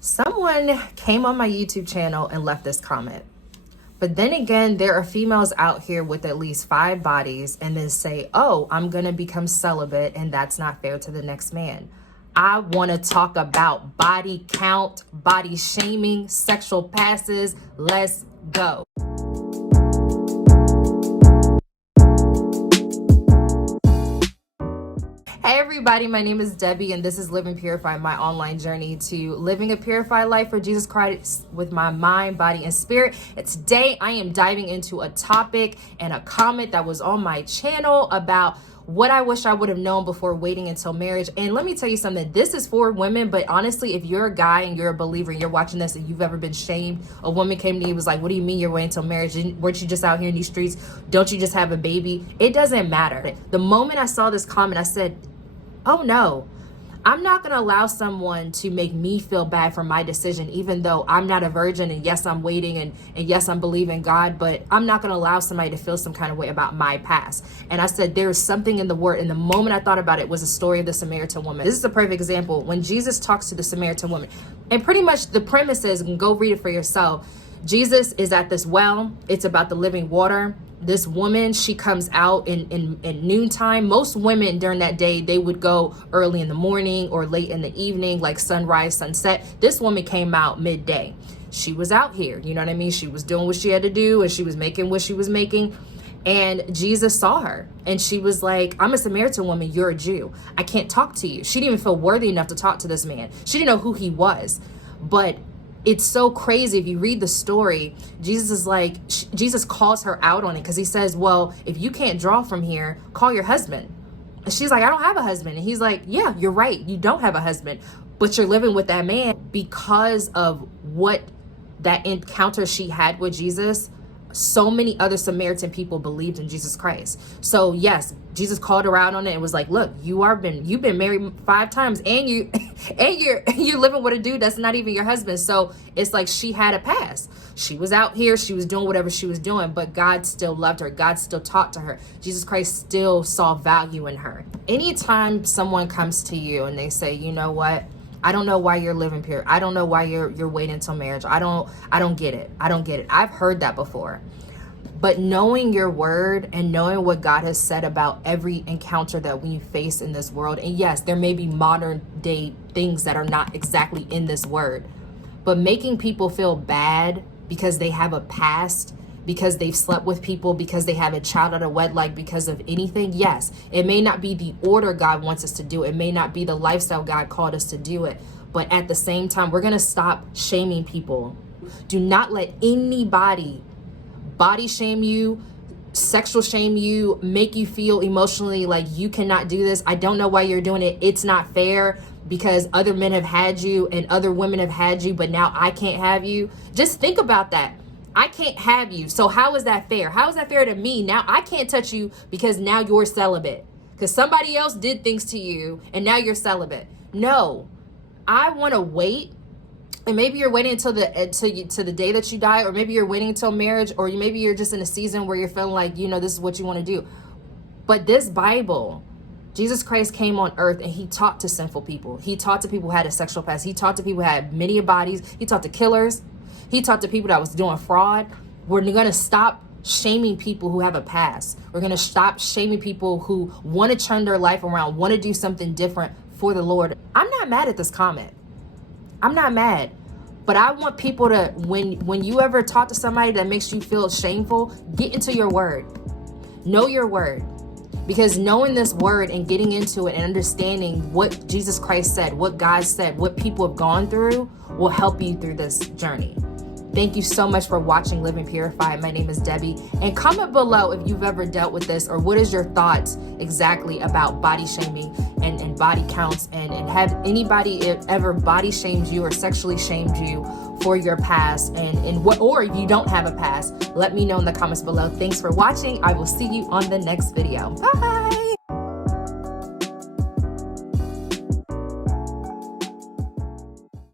Someone came on my YouTube channel and left this comment. But then again, there are females out here with at least 5 bodies and then say, oh, I'm going to become celibate and that's not fair to the next man. I want to talk about body count, body shaming, sexual passes. Let's go. Hey everybody, my name is Debbie and this is Living Purified, my online journey to living a purified life for Jesus Christ with my mind, body, and spirit. And today I am diving into a topic and a comment that was on my channel about what I wish I would have known before waiting until marriage. And let me tell you something, this is for women, but honestly, if you're a guy and you're a believer and you're watching this and you've ever been shamed, a woman came to you and was like, what do you mean you're waiting until marriage? Weren't you just out here in these streets? Don't you just have a baby? It doesn't matter. The moment I saw this comment, I said, oh no, I'm not going to allow someone to make me feel bad for my decision, even though I'm not a virgin and yes, I'm waiting and yes, I'm believing God, but I'm not going to allow somebody to feel some kind of way about my past. And I said, there's something in the word. And the moment I thought about it was the story of the Samaritan woman. This is a perfect example. When Jesus talks to the Samaritan woman, and pretty much the premise is, and go read it for yourself, Jesus is at this well. It's about the living water. This woman, she comes out in noontime. Most women during that day, they would go early in the morning or late in the evening, like sunrise, sunset. This woman came out midday. She was out here, you know what I mean? She was doing what she had to do and she was making what she was making. And Jesus saw her and she was like, I'm a Samaritan woman, you're a Jew. I can't talk to you. She didn't even feel worthy enough to talk to this man. She didn't know who he was, but it's so crazy. If you read the story, Jesus calls her out on it because he says, well, if you can't draw from here, call your husband. And she's like, I don't have a husband. And he's like, yeah, you're right. You don't have a husband, but you're living with that man. Because of what that encounter she had with Jesus, so many other Samaritan people believed in Jesus Christ. So yes, Jesus called her out on it and was like, look, you've been married 5 times and you're living with a dude that's not even your husband. So it's like she had a past. She was out here, she was doing whatever she was doing, but God still loved her. God still talked to her. Jesus Christ still saw value in her. Anytime someone comes to you and they say, you know what? I don't know why you're living pure. I don't know why you're waiting until marriage. I don't get it. I don't get it. I've heard that before. But knowing your word and knowing what God has said about every encounter that we face in this world, and yes, there may be modern day things that are not exactly in this word, but making people feel bad because they have a past, because they've slept with people, because they have a child out of wedlock, because of anything. Yes, it may not be the order God wants us to do. It may not be the lifestyle God called us to do it. But at the same time, we're going to stop shaming people. Do not let anybody body shame you, sexual shame you, make you feel emotionally like you cannot do this. I don't know why you're doing it. It's not fair because other men have had you and other women have had you, but now I can't have you. Just think about that. I can't have you. So how is that fair? How is that fair to me? Now I can't touch you because now you're celibate. Because somebody else did things to you and now you're celibate. No, I want to wait. And maybe you're waiting until the day that you die, or maybe you're waiting until marriage, or maybe you're just in a season where you're feeling like, this is what you want to do. But this Bible, Jesus Christ came on earth and he taught to sinful people. He taught to people who had a sexual past. He taught to people who had many bodies. He taught to killers. He taught to people that was doing fraud. We're going to stop shaming people who have a past. We're going to stop shaming people who want to turn their life around, want to do something different for the Lord. I'm not mad at this comment. I'm not mad. But I want people to, when you ever talk to somebody that makes you feel shameful, get into your word. Know your word. Because knowing this word and getting into it and understanding what Jesus Christ said, what God said, what people have gone through will help you through this journey. Thank you so much for watching Living Purified. My name is Debbie. And comment below if you've ever dealt with this, or what is your thoughts exactly about body shaming and body counts, and have anybody ever body shamed you or sexually shamed you for your past, and what, or if you don't have a past, let me know in the comments below. Thanks for watching. I will see you on the next video. Bye.